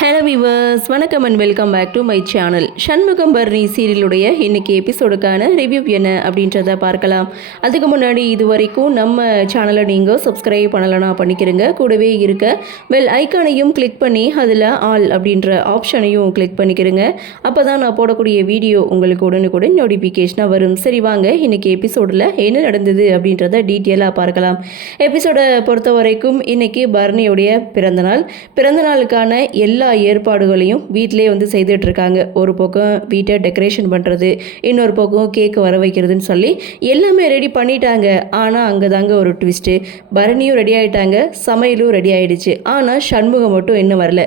Hello viewers, வணக்கம் and welcome back to my channel. Shanmugam Bharani சீரியலுடைய இன்னைக்கு எபிசோடுக்கான ரிவ்யூ என்ன அப்படின்றத பார்க்கலாம். அதுக்கு முன்னாடி இது வரைக்கும் நம்ம சேனலை நீங்கள் சப்ஸ்கிரைப் பண்ணலைன்னா பண்ணிக்கிறங்க. கூடவே இருக்க பெல் ஐக்கானையும் கிளிக் பண்ணி அதில் ஆல் அப்படின்ற ஆப்ஷனையும் கிளிக் பண்ணிக்கிறங்க. அப்போ தான் நான் போடக்கூடிய வீடியோ உங்களுக்கு உடனுக்குடன் நோட்டிஃபிகேஷனாக வரும். சரி வாங்க, இன்னைக்கு எபிசோடில் என்ன நடந்தது அப்படின்றத டீட்டெயிலாக பார்க்கலாம். எபிசோடை பொறுத்த வரைக்கும் இன்னைக்கு பரணியுடைய பிறந்தநாளுக்கான எல்லா ஏற்பாடுகளையும் வீட்டிலே செய்துட்டு இருக்காங்க. ஒரு பக்கம் வீட்டை டெக்கரேஷன் பண்ணுறது, இன்னொரு பக்கம் கேக் வர வைக்கிறதுன்னு சொல்லி எல்லாமே ரெடி பண்ணிட்டாங்க. ஆனால் அங்கே தாங்க ஒரு ட்விஸ்ட்டு. பரணியும் ரெடி ஆகிட்டாங்க, சமையலும் ரெடி ஆகிடுச்சு. ஆனால் சண்முகம் மட்டும் இன்னும் வரல.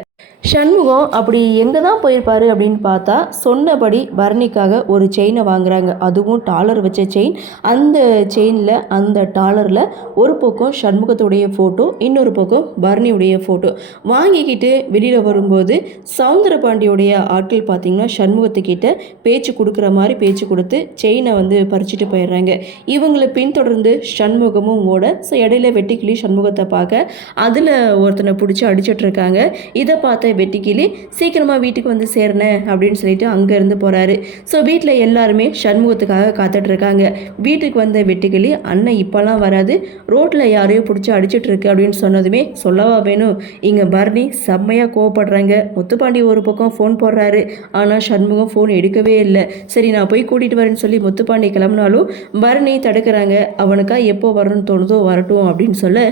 சண்முகம் அப்படி எங்கே தான் போயிருப்பாரு அப்படின்னு பார்த்தா, சொன்னபடி பரணிக்காக ஒரு செயினை வாங்குறாங்க. அதுவும் டாலர் வச்ச செயின். அந்த செயினில், அந்த டாலரில் ஒரு பக்கம் சண்முகத்துடைய ஃபோட்டோ, இன்னொரு பக்கம் பரணியுடைய ஃபோட்டோ. வாங்கிக்கிட்டு வெளியில் வரும்போது சவுந்தரபாண்டியோடைய ஆட்கள் பார்த்திங்கன்னா சண்முகத்துக்கிட்ட பேச்சு கொடுக்குற மாதிரி பேச்சு கொடுத்து செயினை பறிச்சுட்டு போயிடுறாங்க. இவங்களை பின்தொடர்ந்து சண்முகமும் ஓட, ஸோ இடையில வெட்டிக்கிளி சண்முகத்தை பார்க்க அதில் ஒருத்தனை பிடிச்சி அடிச்சிட்ருக்காங்க. இதை பார்த்த வெட்டிக்கிளி சீக்கிரமாக வீட்டுக்கு சேரணேன் அப்படின்னு சொல்லிட்டு அங்கேருந்து போகிறாரு. ஸோ வீட்டில் எல்லாருமே சண்முகத்துக்காக காத்துட்ருக்காங்க. வீட்டுக்கு வந்த வெட்டிக்கிளி, அண்ணன் இப்போல்லாம் வராது, ரோட்டில் யாரையும் பிடிச்சி அடிச்சிட்டு இருக்கு அப்படின்னு சொன்னதுமே சொல்லவா வேணும். இங்கே பரணி செம்மையாக கோவப்படுறாங்க. முத்துப்பாண்டி ஒரு பக்கம் ஃபோன் போடுறாரு, ஆனால் சண்முகம் ஃபோன் எடுக்கவே இல்லை. சரி நான் போய் கூட்டிகிட்டு வரேன்னு சொல்லி முத்துப்பாண்டி கிளம்புனாலும் பரணி தடுக்கிறாங்க. அவனுக்கா எப்போ வரணும்னு தோணுதோ வரட்டும் அப்படின்னு சொல்ல,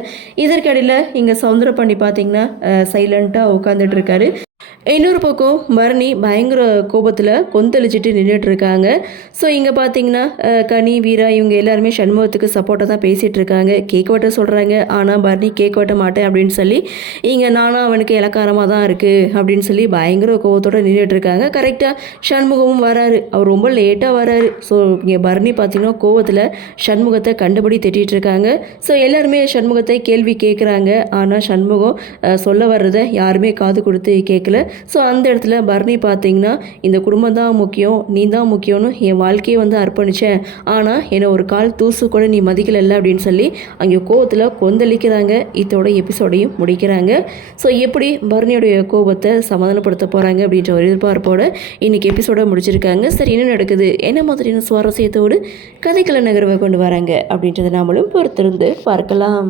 இதற்கிடையில் இங்கே சவுந்தரபாண்டி பார்த்தீங்கன்னா சைலண்ட்டாக உட்காந்துட்டு இருக்காரு. இன்னொரு பக்கம் பரணி பயங்கர கோபத்தில் கொந்தளிச்சிட்டு நின்றுட்டு இருக்காங்க. ஸோ இங்கே பார்த்தீங்கன்னா கனி, வீரா இவங்க எல்லாருமே சண்முகத்துக்கு சப்போர்ட்டாக தான் பேசிகிட்டு இருக்காங்க. கேக் வெட்ட சொல்கிறாங்க, ஆனால் பரணி கேக் வெட்ட மாட்டேன் அப்படின்னு சொல்லி இங்கே நானும் அவனுக்கு இலக்காரமாக தான் இருக்குது அப்படின்னு சொல்லி பயங்கர கோபத்தோடு நின்றுட்டு இருக்காங்க. கரெக்டாக சண்முகமும் வராரு. அவர் ரொம்ப லேட்டாக வராரு. ஸோ இங்கே பரணி பார்த்தீங்கன்னா கோவத்தில் சண்முகத்தை கண்டுபடி திட்டிகிட்டு இருக்காங்க. ஸோ எல்லாருமே சண்முகத்தை கேள்வி கேட்குறாங்க. ஆனால் சண்முகம் சொல்ல வர்றதை யாருமே காது கொடுத்து கேட்கல. ஸோ அந்த இடத்துல பரணி பார்த்தீங்கன்னா, இந்த குடும்பம் தான் முக்கியம், நீ தான் முக்கியம்னு என் வாழ்க்கையை அர்ப்பணித்தேன், ஆனால் என்னை ஒரு கால் தூசு கூட நீ மதிக்கலை அப்படின்னு சொல்லி அங்கே கோபத்தில் கொந்தளிக்கிறாங்க. இதோட எபிசோடையும் முடிக்கிறாங்க. ஸோ எப்படி பரணியோடைய கோபத்தை சமாதானப்படுத்த போகிறாங்க அப்படின்ற ஒரு எதிர்பார்ப்போட இன்றைக்கி எபிசோட முடிச்சிருக்காங்க. சரி, என்ன நடக்குது, என்ன மாதிரியான சுவாரஸ்யத்தோடு கதைக்கள நகர்வை கொண்டு வராங்க அப்படின்றத நாமளும் பொறுத்திருந்து பார்க்கலாம்.